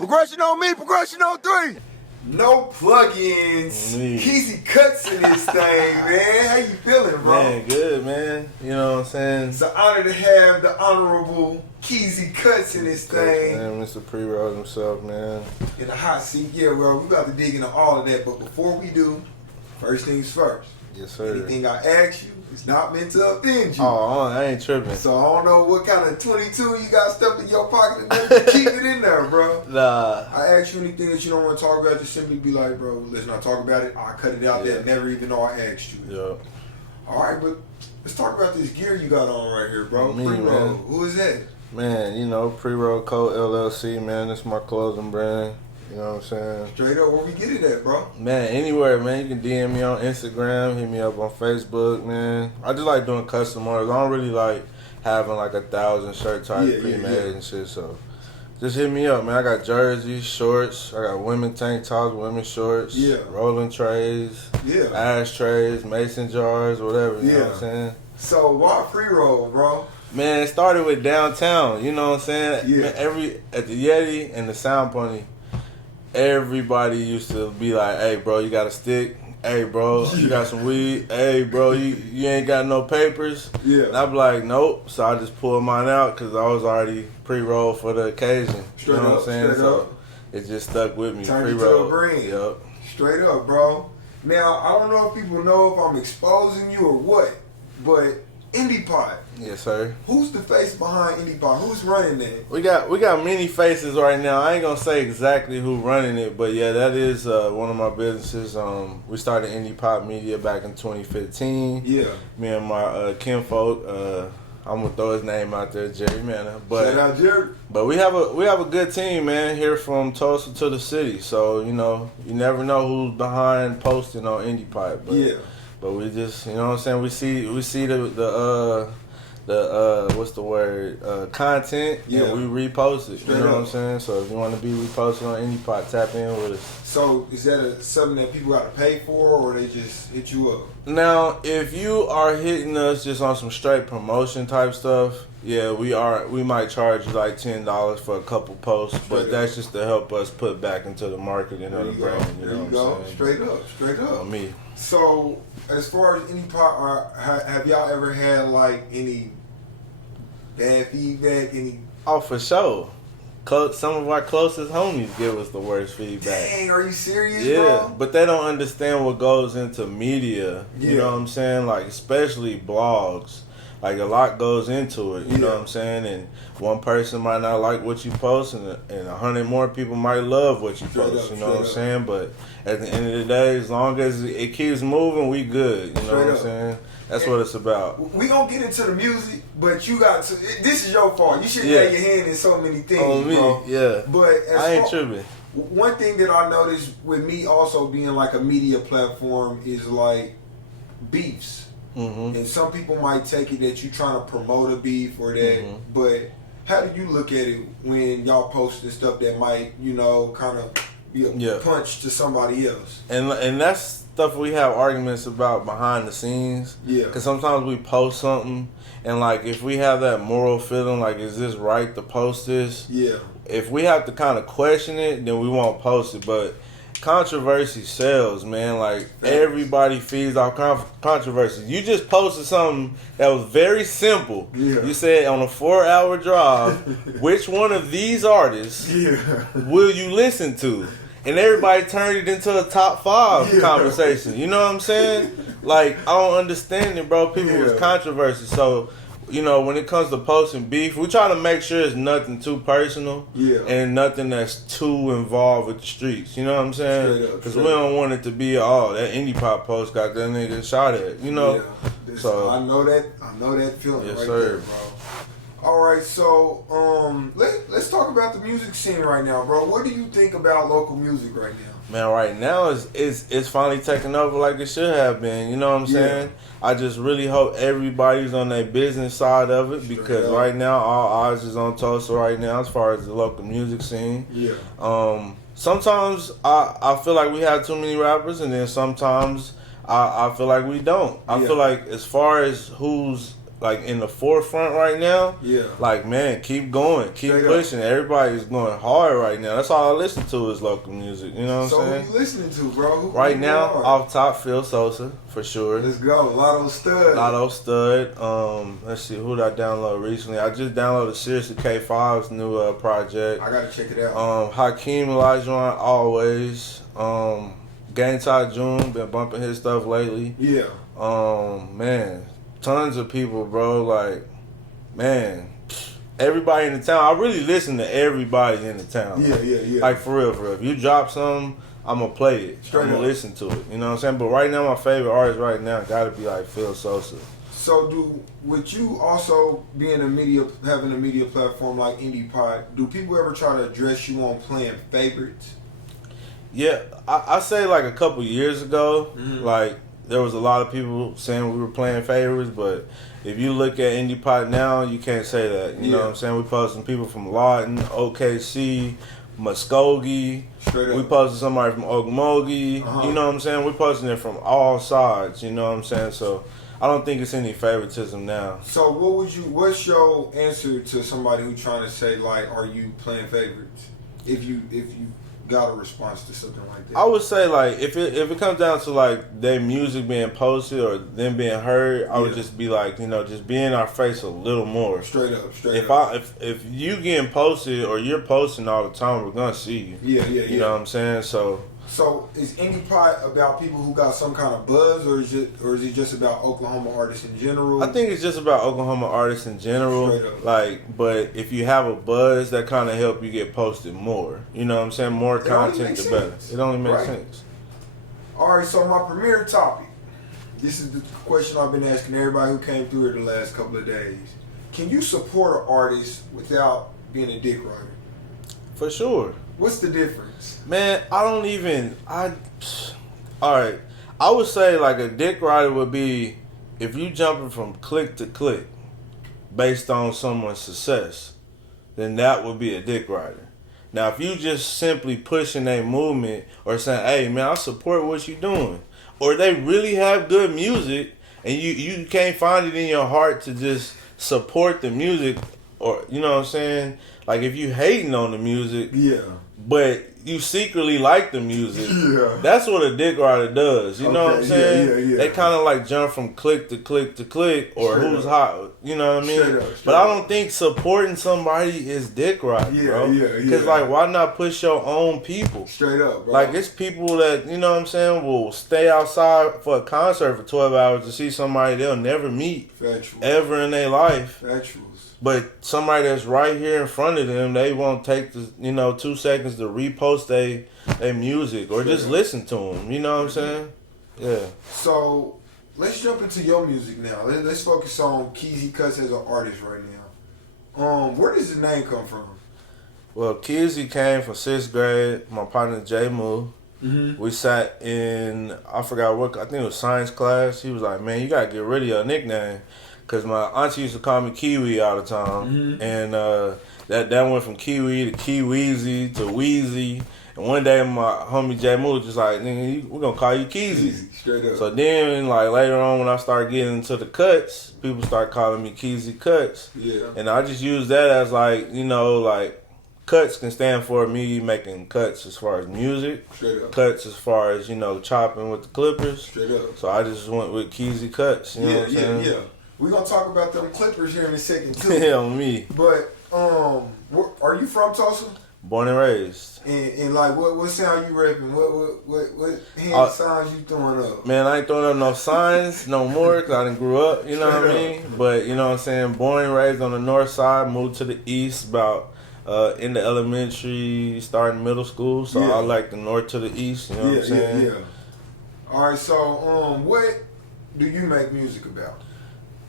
Progression on me, progression on three. No plugins. Keezy Kuts in this thing, man. How you feeling, bro? Man, good, man. You know what I'm saying? It's an honor to have the honorable Keezy Kuts in this thing. Man, Mr. Pre-Roll himself, man. In the hot seat. Yeah, well, we about to dig into all of that. But before we do, first things first. Yes, sir. Anything I ask you, it's not meant to offend you. Oh, I ain't tripping. So I don't know what kind of 22 you got stuffed in your pocket to keep it in there, bro. Nah. I ask you anything that you don't want to talk about, just simply be like, bro, let's not talk about it. I'll cut it out there. Never even know I asked you. Yeah. All right, but let's talk about this gear you got on right here, bro. Me, Pre-roll. man. Who is that? Man, you know, Pre-Roll Code LLC, man. That's my clothing brand. You know what I'm saying? Straight up, where we get it at, bro? Man, anywhere, man. You can DM me on Instagram, hit me up on Facebook, man. I just like doing custom orders. I don't really like having like 1,000 shirt type pre-made and shit, so just hit me up, man. I got jerseys, shorts, I got women tank tops, women shorts, rolling trays, ashtrays, mason jars, whatever, you know what I'm saying? So why pre-roll, bro? Man, it started with downtown, you know what I'm saying? Man, at the Yeti and the Sound Pony, everybody used to be like, hey, bro, you got a stick? Hey, bro, you got some weed? Hey, bro, you ain't got no papers? And I'd be like, nope. So I just pulled mine out because I was already pre-rolled for the occasion. You know what I'm saying? So it just stuck with me. Turned into a brand. Yep. Straight up, bro. Now, I don't know if people know if I'm exposing you or what, but Indie Pot. Yes, sir. Who's the face behind Indie Pot? Who's running that? We got many faces right now. I ain't gonna say exactly who running it, but yeah, that is one of my businesses. We started Indie Pot Media back in 2015. Yeah. Me and my kinfolk. I'm gonna throw his name out there, Jerry Manor. But shout out Jerry. But we have a good team, man, here from Tulsa to the city. So you know, you never know who's behind posting on Indie Pot. But But we just, you know what I'm saying, we see the what's the word, content, and we repost it. You know what I'm saying? So if you want to be reposted on Indie Pot, tap in with us. So is that something that people got to pay for, or they just hit you up? Now, if you are hitting us just on some straight promotion type stuff, we might charge you like $10 for a couple posts, but that's just to help us put back into the marketing of the brand. You know what I'm saying? Straight up. On me. So as far as Indie Pot, have y'all ever had like any bad feedback? Oh, for sure. Some of our closest homies give us the worst feedback. Dang, are you serious, bro? But they don't understand what goes into media. You know what I'm saying? Like, especially blogs. Like, a lot goes into it, you know what I'm saying? And one person might not like what you post, and 100 more people might love what you post, you know what I'm saying? But at the end of the day, as long as it keeps moving, we good, you know what I'm saying? That's what it's about. We gonna get into the music, but you got to. This is your fault. You shouldn't have your hand in so many things, on me, bro. But I ain't tripping. One thing that I noticed with me also being like a media platform is like beefs. And some people might take it that you trying to promote a beef or that, but how do you look at it when y'all posting stuff that might, you know, kind of be a punch to somebody else? And that's stuff we have arguments about behind the scenes. Because sometimes we post something, and like if we have that moral feeling, like, is this right to post this? If we have to kind of question it, then we won't post it. But controversy sells, man. Like, everybody feeds off controversy. You just posted something that was very simple. You said on a 4-hour drive, which one of these artists will you listen to? And everybody turned it into a top 5 conversation. You know what I'm saying? Like, I don't understand it, bro. People was controversy. So, you know, when it comes to posting beef, we try to make sure it's nothing too personal and nothing that's too involved with the streets. You know what I'm saying? Because we don't want it to be, that Indie Pop post got that nigga shot at, you know? So I know that feeling there, bro. All right, so let's talk about the music scene right now, bro. What do you think about local music right now? Man, right now it's finally taking over like it should have been. You know what I'm saying? I just really hope everybody's on their business side of it, because right now all eyes is on Tulsa right now as far as the local music scene. Sometimes I feel like we have too many rappers, and then sometimes I feel like we don't. I feel like as far as who's like in the forefront right now. Yeah. Like, man, keep going, keep Straight pushing. up. Everybody's going hard right now. That's all I listen to is local music. You know what I'm saying? So who you listening to, bro? Right now, off top, Phil Sosa for sure. Let's go, Lotto Stud. Lotto Stud. Let's see, who did I download recently? I just downloaded Seriously K5's new project. I gotta check it out. Hakeem Olajuwon always. Gang Ty June been bumping his stuff lately. Yeah. Man, tons of people, bro. Like, man, everybody in the town. I really listen to everybody in the town. Yeah. Like, for real. If you drop something, I'm going to play it. I'm going to listen to it. You know what I'm saying? But right now, my favorite artist right now got to be, like, Phil Sosa. So, would you also having a media platform like IndiePod, do people ever try to address you on playing favorites? Yeah, I say like a couple years ago, like there was a lot of people saying we were playing favorites, but if you look at IndiePod now, you can't say that. You know what I'm saying? We posted people from Lawton, OKC, Muskogee. We posted somebody from Okmulgee. You know what I'm saying? We posting it from all sides. You know what I'm saying? So I don't think it's any favoritism now. So what's your answer to somebody who trying to say, like, are you playing favorites? If you got a response to something like that, I would say, like, if it comes down to like their music being posted or them being heard, I would just be like, you know, just be in our face a little more. Straight up. If you getting posted or you're posting all the time, we're gonna see you. Yeah. You know what I'm saying? So is IndiePod about people who got some kind of buzz, or is it just about Oklahoma artists in general? I think it's just about Oklahoma artists in general. Straight up. Like, but if you have a buzz, that kind of help you get posted more. You know what I'm saying? More content, the better. It only makes sense. All right. So my premier topic. This is the question I've been asking everybody who came through here the last couple of days. Can you support an artist without being a dick rider? For sure. What's the difference? Man, alright. I would say like a dick rider would be if you jumping from click to click based on someone's success, then that would be a dick rider. Now, if you just simply pushing a movement or saying, hey man, I support what you're doing, or they really have good music and you can't find it in your heart to just support the music, or you know what I'm saying? Like if you hating on the music, but you secretly like the music, that's what a dick rider does. You know what I'm saying? They kind of like jump from click to click to click, or Straight who's up. hot. You know what I mean? Straight But I don't think supporting somebody is dick riding, bro. Because like, why not push your own people? Straight up, bro. Like it's people that, you know what I'm saying, will stay outside for a concert for 12 hours to see somebody they'll never meet ever in their life. But somebody that's right here in front of them, they won't take the 2 seconds to repost their music or just listen to them. You know what I'm saying? Yeah. So let's jump into your music now. Let's focus on Keezy Kuts as an artist right now. Where does the name come from? Well, Keezy came from 6th grade. My partner J Moo. We sat in, I forgot what, I think it was science class. He was like, man, you gotta get rid of your nickname. Because my auntie used to call me Kiwi all the time. And that went from Kiwi to Keezy to Weezy. And one day my homie J Moo was just like, nigga, we're going to call you Keezy. Straight up. So then, like, later on when I started getting into the cuts, people start calling me Keezy Kuts. Yeah. And I just use that as like, like, cuts can stand for me making cuts as far as music. Straight up. Cuts as far as, chopping with the clippers. Straight up. So I just went with Keezy Kuts. You know what I'm saying? Yeah. We're going to talk about them Clippers here in a second, too. Hell, me. But, are you from Tulsa? Born and raised. And like, what sound you rapping? What hand signs you throwing up? Man, I ain't throwing up no signs no more because I done grew up, you know what I mean? But, you know what I'm saying? Born and raised on the north side, moved to the east about in the elementary, starting middle school. So I like the north to the east, you know what I'm saying? Yeah. All right, so what do you make music about?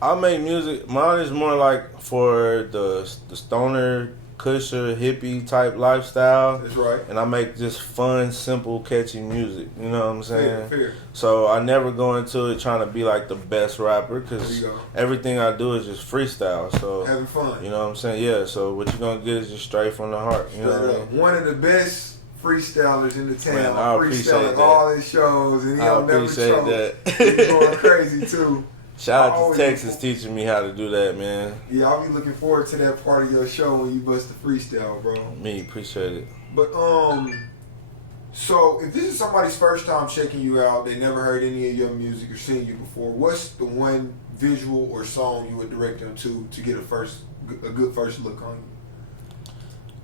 I make music. Mine is more like for the stoner, kusher, hippie type lifestyle. That's right. And I make just fun, simple, catchy music. You know what I'm saying? Fair. So I never go into it trying to be like the best rapper because everything I do is just freestyle. So having fun. You know what I'm saying? Yeah. So what you're gonna get is just straight from the heart. You know what I mean? One of the best freestylers in the town. Man, I appreciate freestyling that. all his shows, and he'll never choke. that. He's going crazy too. Shout out to Texas teaching me how to do that, man. Yeah, I'll be looking forward to that part of your show when you bust the freestyle, bro. Me, appreciate it. But so if this is somebody's first time checking you out, they never heard any of your music or seen you before, what's the one visual or song you would direct them to get a good first look on you?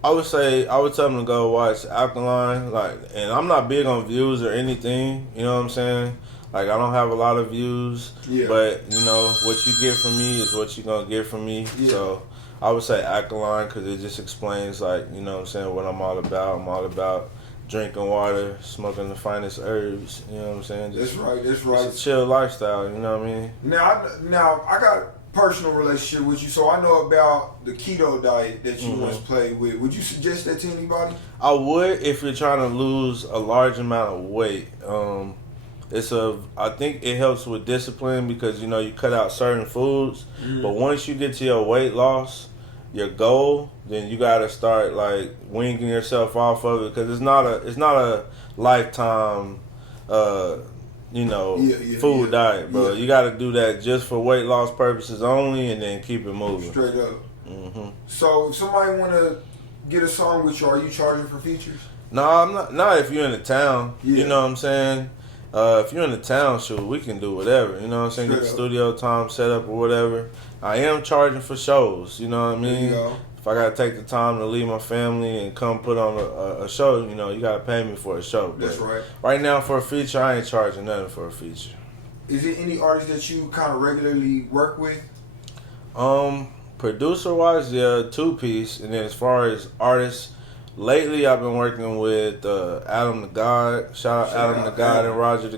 I would tell them to go watch Alkaline, and I'm not big on views or anything, you know what I'm saying? Like, I don't have a lot of views, but, you know, what you get from me is what you're going to get from me. Yeah. So I would say Alkaline because it just explains, like, you know what I'm saying, what I'm all about. I'm all about drinking water, smoking the finest herbs, you know what I'm saying? That's right. It's a chill lifestyle, you know what I mean? Now I got a personal relationship with you, so I know about the keto diet that you once played with. Would you suggest that to anybody? I would if you're trying to lose a large amount of weight. I think it helps with discipline because, you know, you cut out certain foods. But once you get to your weight loss, your goal, then you got to start like weaning yourself off of it because it's not a lifetime, food diet, bro. You got to do that just for weight loss purposes only, and then keep it moving. Straight up. So if somebody want to get a song with you, are you charging for features? No, I'm not. Not if you're in the town. You know what I'm saying? If you're in the town, sure, we can do whatever. You know what I'm saying? Get the studio time set up or whatever. I am charging for shows. You know what I mean? If I gotta take the time to leave my family and come put on a show, you know, you gotta pay me for a show. That's right. Right now, for a feature, I ain't charging nothing for a feature. Is there any artists that you kind of regularly work with? Producer wise, yeah, 2-piece, and then as far as artists. Lately, I've been working with Adam the God. Shout out Adam the God and Roger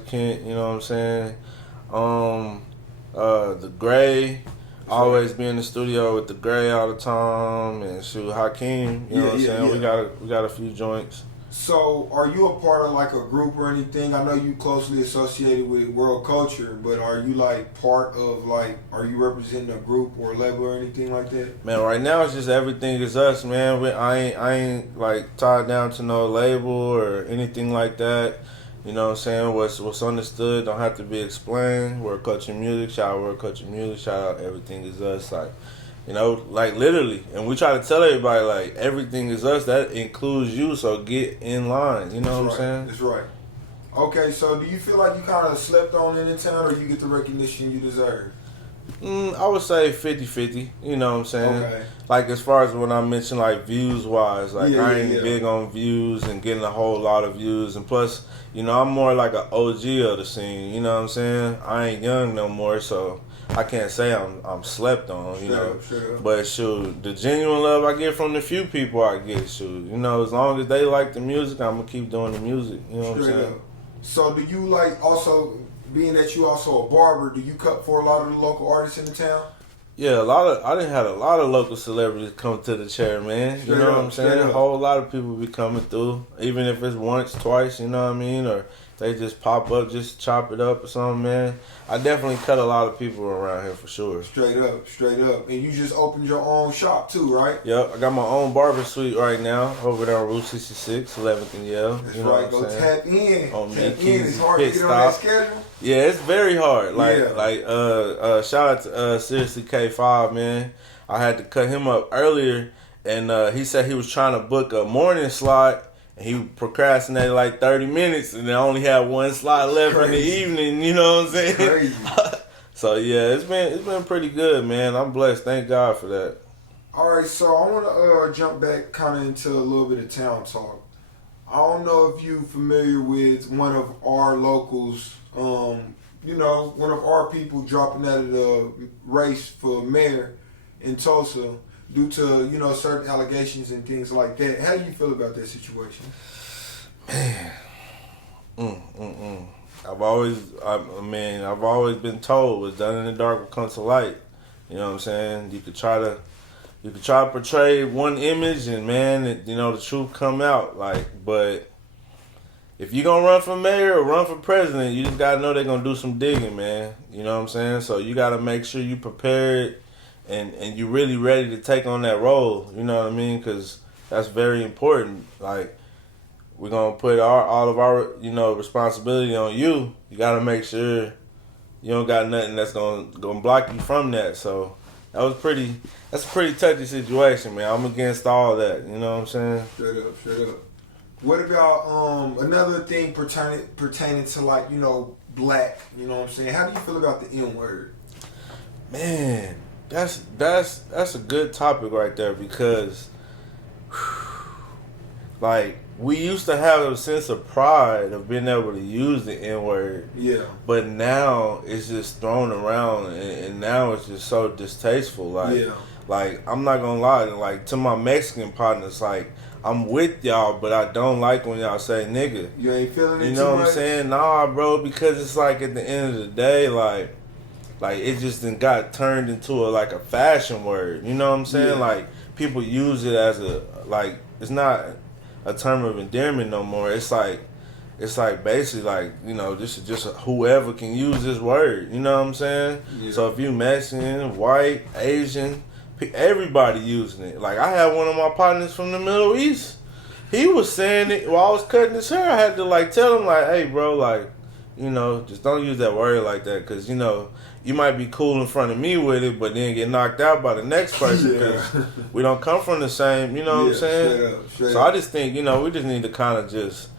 Kent. You know what I'm saying? The Gray. Always be in the studio with the Gray all the time, and shoot Hakeem. You know what I'm saying? We got a few joints. So, are you a part of like a group or anything? I know you closely associated with World Culture, but are you like part of are you representing a group or label or anything like that? Man, right now it's just everything is us, man. I ain't like tied down to no label or anything like that. You know what I'm saying? What's understood don't have to be explained. World Culture Music, shout out World Culture Music, shout out Everything Is Us, you know, like literally. And we try to tell everybody, like, everything is us. That includes you, so get in line. You know what I'm saying? That's right. Okay, so do you feel like you kind of slept on in town or you get the recognition you deserve? I would say 50-50. You know what I'm saying? Okay. Like, as far as when I mentioned, like, views-wise, I ain't big on views and getting a whole lot of views. And plus, you know, I'm more like an OG of the scene. You know what I'm saying? I ain't young no more, so I can't say I'm slept on, you know. Sure. But shoot, the genuine love I get from the few people I get, shoot, you know, as long as they like the music, I'm gonna keep doing the music. You know what I'm saying? So do you also, being that you also a barber, do you cut for a lot of the local artists in the town? Yeah, I done had a lot of local celebrities come to the chair, man. You know what I'm saying? A whole lot of people be coming through, even if it's once, twice, you know what I mean? Or they just pop up, just chop it up or something, man. I definitely cut a lot of people around here for sure. Straight up. And you just opened your own shop too, right? Yep, I got my own barber suite right now over there on Route 66, 11th and Yale. That's right. Go tap in. On tap in. It's hard to get on that schedule. Yeah, it's very hard. Shout out to Seriously K5, man. I had to cut him up earlier, and he said he was trying to book a morning slot. And he procrastinated like 30 minutes, and then only had one slot left in the evening. You know what I'm saying? Crazy. So yeah, it's been pretty good, man. I'm blessed. Thank God for that. All right, so I want to jump back kind of into a little bit of town talk. I don't know if you're familiar with one of our locals. One of our people dropping out of the race for mayor in Tulsa due to, certain allegations and things like that. How do you feel about that situation? Man. I've always been told what's done in the dark will come to light. You know what I'm saying? You could try to portray one image and the truth come out. But if you're gonna run for mayor or run for president, you just gotta know they're gonna do some digging, man. You know what I'm saying? So you gotta make sure you prepared and you're really ready to take on that role. You know what I mean? Because that's very important. Like, we're gonna put all of our responsibility on you. You gotta make sure you don't got nothing that's gonna block you from that. So that's a pretty touchy situation, man. I'm against all that. You know what I'm saying? Straight up. What about another thing pertaining to like, you know, black? You know what I'm saying? How do you feel about the N-word? Man, that's a good topic right there because, like, we used to have a sense of pride of being able to use the N-word. Yeah. But now it's just thrown around, and now it's just so distasteful. Like, I'm not gonna lie, like, to my Mexican partners, like, I'm with y'all, but I don't like when y'all say nigga. You ain't feeling it. You know what I'm saying? Nah, bro, because it's like at the end of the day, like it just got turned into a fashion word. You know what I'm saying? Yeah. Like, people use it as it's not a term of endearment no more. It's like basically like, you know, this is just whoever can use this word. You know what I'm saying? Yeah. So if you Mexican, white, Asian, everybody using it. Like, I had one of my partners from the Middle East. He was saying it while I was cutting his hair. I had to like tell him like, hey, bro, like, you know, just don't use that word like that, because, you know, you might be cool in front of me with it, but then get knocked out by the next person because we don't come from the same, you know what I'm saying? Straight up. I just think, you know, we just need to kind of just...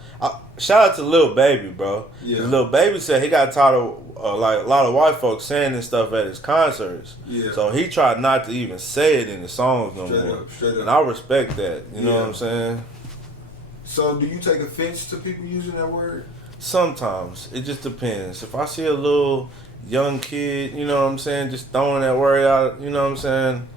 shout out to Lil Baby, bro. Yeah. Lil Baby said he got tired of like a lot of white folks saying this stuff at his concerts. Yeah. So he tried not to even say it in the songs no more. Straight up. And I respect that. You know what I'm saying? So do you take offense to people using that word? Sometimes. It just depends. If I see a little young kid, you know what I'm saying, just throwing that word out, you know what I'm saying?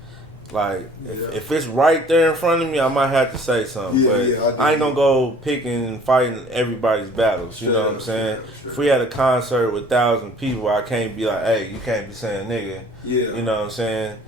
Like, if it's right there in front of me, I might have to say something. But I ain't gonna go picking and fighting everybody's battles. You know what I'm saying? If we had a concert with 1,000 people, I can't be like, hey, you can't be saying nigga. Yeah. You know what I'm saying?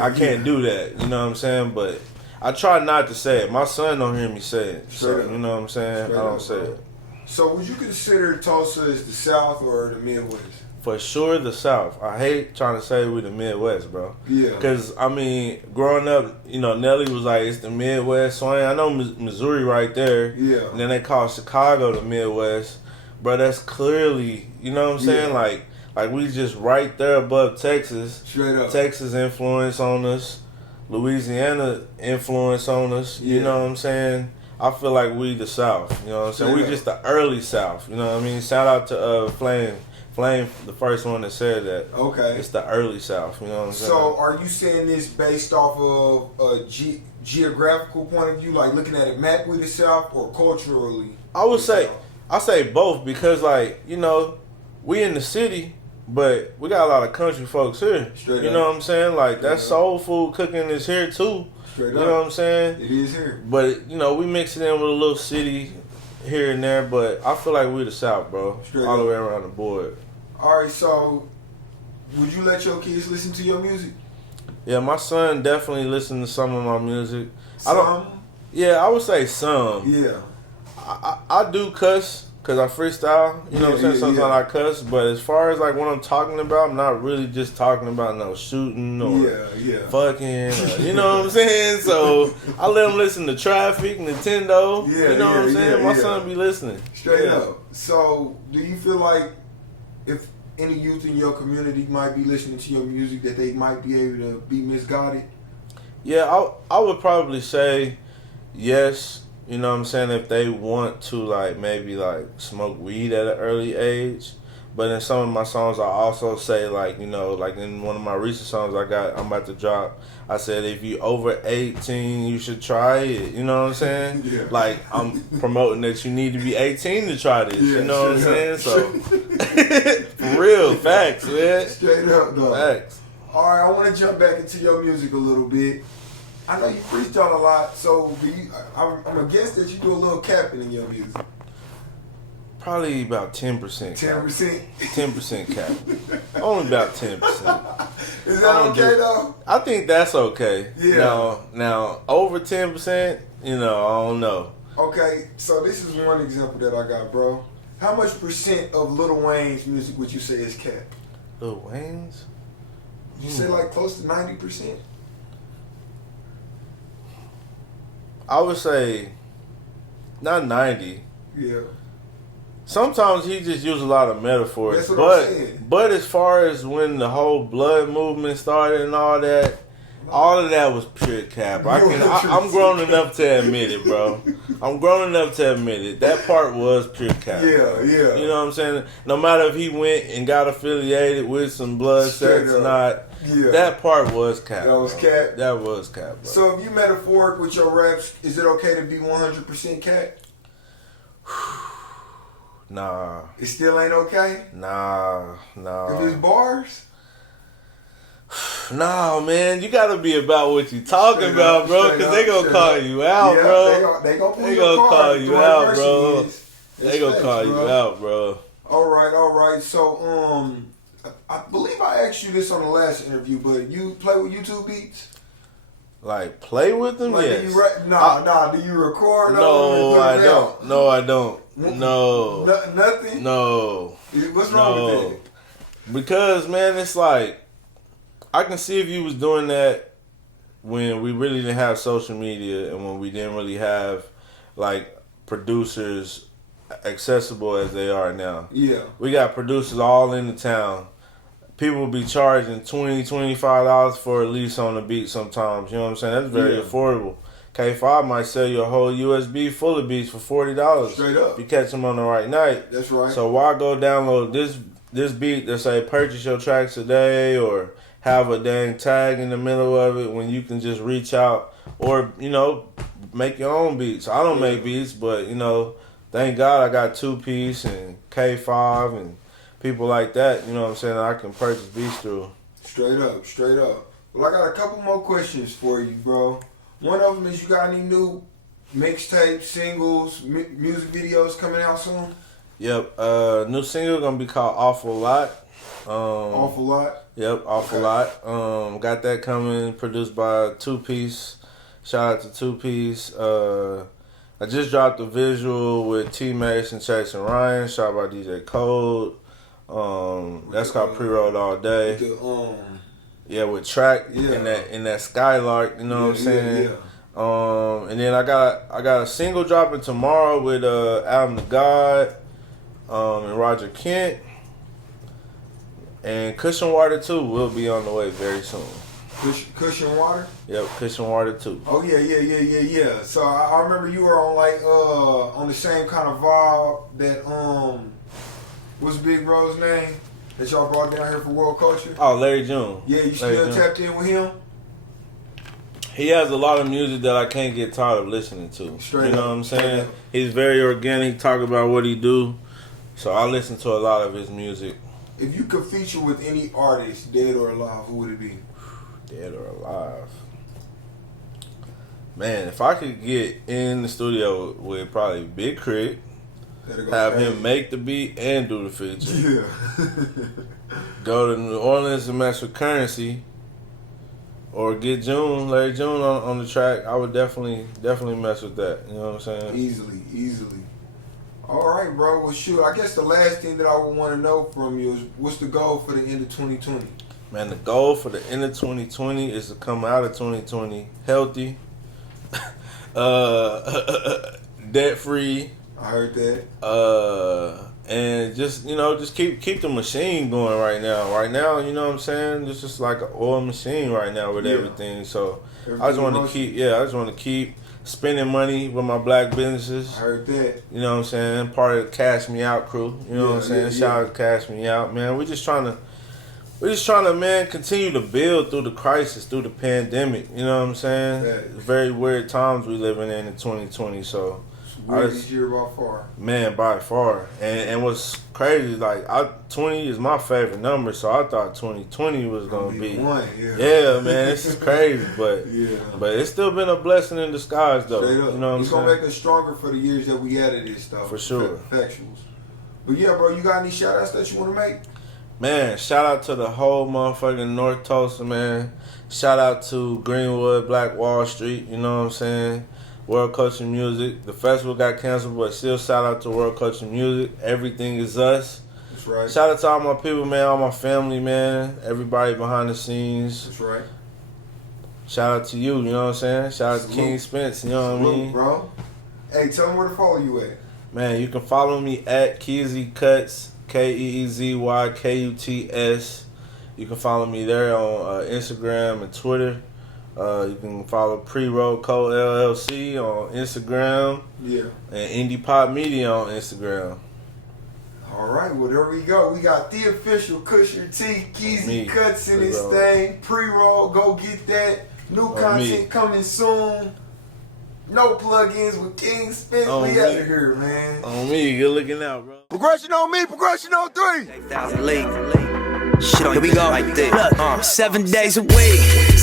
I can't do that. You know what I'm saying? But I try not to say it. My son don't hear me say it. So, you know what I'm saying? I don't say it. So would you consider Tulsa as the South or the Midwest? For sure, the South. I hate trying to say we the Midwest, bro. Yeah. Because, I mean, growing up, you know, Nelly was like, it's the Midwest. So I know Missouri right there. Yeah. And then they call Chicago the Midwest. Bro, that's clearly, you know what I'm saying? Like we just right there above Texas. Straight up. Texas influence on us. Louisiana influence on us. You know what I'm saying? I feel like we the South. You know what I'm saying? We just the early South. You know what I mean? Shout out to Flame, the first one that said that. Okay. It's the early South, you know what I'm saying? So are you saying this based off of a geographical point of view, like looking at it map with the South, or culturally? I would say, I say both, because, like, you know, we in the city, but we got a lot of country folks here. Straight you know what I'm saying? Like, that soul food cooking is here too. Straight you know what I'm saying? It is here. But, you know, we mix it in with a little city here and there, but I feel like we the South, bro. Straight all up. the way around the board. All right, so would you let your kids listen to your music? Yeah, my son definitely listens to some of my music. Some? I would say some. Yeah. I do cuss because I freestyle. You know what I'm saying? Sometimes I cuss, but as far as like what I'm talking about, I'm not really just talking about no shooting or fucking. Or, you know what I'm saying? So I let him listen to Traffic, Nintendo. You know what I'm saying? My son be listening. Straight up. So do you feel like if any youth in your community might be listening to your music, that they might be able to be misguided? Yeah, I would probably say yes. You know what I'm saying? If they want to, like, maybe, like, smoke weed at an early age. But in some of my songs, I also say, like, you know, like in one of my recent songs I'm about to drop, I said, if you over 18, you should try it. You know what I'm saying? Like, I'm promoting that you need to be 18 to try this. You know what I'm saying? So, for real, facts, man. Straight up, though. Facts. All right, I want to jump back into your music a little bit. I know you freestyle a lot, so I'm going to guess that you do a little capping in your music. Probably about 10%. 10%? 10% cap. Only about 10%. Is that okay, though? I think that's okay. Yeah. Now, over 10%, you know, I don't know. Okay, so this is one example that I got, bro. How much percent of Lil Wayne's music would you say is cap? Lil Wayne's? You say like close to 90%? I would say not 90. Yeah. Sometimes he just uses a lot of metaphors. That's what I'm saying. But as far as when the whole blood movement started and all that was pure cap. I'm grown enough to admit it, bro. I'm grown enough to admit it. That part was pure cap. Yeah. You know what I'm saying? No matter if he went and got affiliated with some blood sects or not, that part was cap. That was cap? That was cap, bro. So if you metaphoric with your raps, is it okay to be 100% cap? Nah. It still ain't okay? Nah. If it's bars? Nah, man, you gotta be about what you talking about, bro, because they gonna call you out, bro. They gonna call you out, bro. They gonna call you out, bro. All right. So, I believe I asked you this on the last interview, but you play with YouTube beats? Like, play with them? Like, yes. Do you record? No, I don't. No, I don't. No. Nothing? No. What's wrong with that? Because, man, it's like, I can see if you was doing that when we really didn't have social media and when we didn't really have, like, producers accessible as they are now. Yeah. We got producers all in the town. People be charging $20, $25 for a lease on the beat sometimes. You know what I'm saying? That's very affordable. K5 might sell you a whole USB full of beats for $40. Straight up. If you catch them on the right night. That's right. So why go download this beat that say purchase your tracks today or have a dang tag in the middle of it when you can just reach out or, you know, make your own beats. I don't make beats, but, you know, thank God I got 2-Piece and K5 and people like that, you know what I'm saying, I can purchase beats through. Straight up. Well, I got a couple more questions for you, bro. One of them is, you got any new mixtapes, singles, music videos coming out soon? Yep. New single gonna be called Awful Lot. Awful Lot? Yep, Awful Lot. Got that coming, produced by 2-Piece. Shout out to 2-Piece. I just dropped a visual with T-Mace and Chase and Ryan, shot by DJ Code. That's called Pre-Rolled All Day. With Track in that Skylark, you know what I'm saying? And then I got a single dropping tomorrow with Adam the God and Roger Kent. And Cushion Water 2 will be on the way very soon. Cushion Water? Yep, Cushion Water 2. Oh yeah. So I remember you were on like on the same kind of vibe that what's Big Bro's name that y'all brought down here for World Culture? Oh, Larry June. Yeah, you still tapped in with him? He has a lot of music that I can't get tired of listening to. Straight you know up. what I'm saying? He's very organic, talk about what he do. So I listen to a lot of his music. If you could feature with any artist, dead or alive, who would it be? Dead or alive? Man, if I could get in the studio with probably Big Crit, have him make the beat and do the feature. Yeah. Go to New Orleans and mess with Currency. Or get Larry June on the track. I would definitely mess with that. You know what I'm saying? Easily. All right, bro. Well, shoot, I guess the last thing that I would want to know from you is, what's the goal for the end of 2020? Man, the goal for the end of 2020 is to come out of 2020 healthy, debt free. I heard that. And just keep the machine going right now. Right now, you know what I'm saying? It's just like an oil machine right now with everything. So I just want to keep spending money with my black businesses. I heard that. You know what I'm saying? Part of the Cash Me Out crew. You know what I'm saying? Shout out to Cash Me Out, man. We're just trying to, man, continue to build through the crisis, through the pandemic. You know what I'm saying? It's very weird times we living in 2020. So weirdest year by far. Man, by far. And what's crazy, like 20 is my favorite number, so I thought 2020 was gonna be one. Yeah, man, this is crazy, but it's still been a blessing in disguise, though. Straight up. You know what I'm it's saying? Gonna make us stronger for the years that we added this stuff. For sure. Factuals. But yeah, bro, you got any shout outs that you want to make? Man, shout out to the whole motherfucking North Tulsa, man. Shout out to Greenwood, Black Wall Street, you know what I'm saying? World Culture Music. The festival got canceled, but still shout out to World Culture Music. Everything is us. That's right. Shout out to all my people, man, all my family, man. Everybody behind the scenes. That's right. Shout out to you know what I'm saying? Shout out to King Spence, you know what I mean? Bro. Hey, tell them where to follow you at. Man, you can follow me at Keezy Kuts, KeezyKuts. You can follow me there on Instagram and Twitter. You can follow Pre-Roll Code LLC on Instagram. Yeah. And Indie Pop Media on Instagram. All right, well, there we go. We got the official Cushion T, Keezy Kuts in this thing. Pre-roll, go get that. New content coming soon. No plugins with King Spence. We out of here, man. On me, good looking out, bro. Progression on me, progression on 3. Shit on, here we go. Like this. 7 days a week.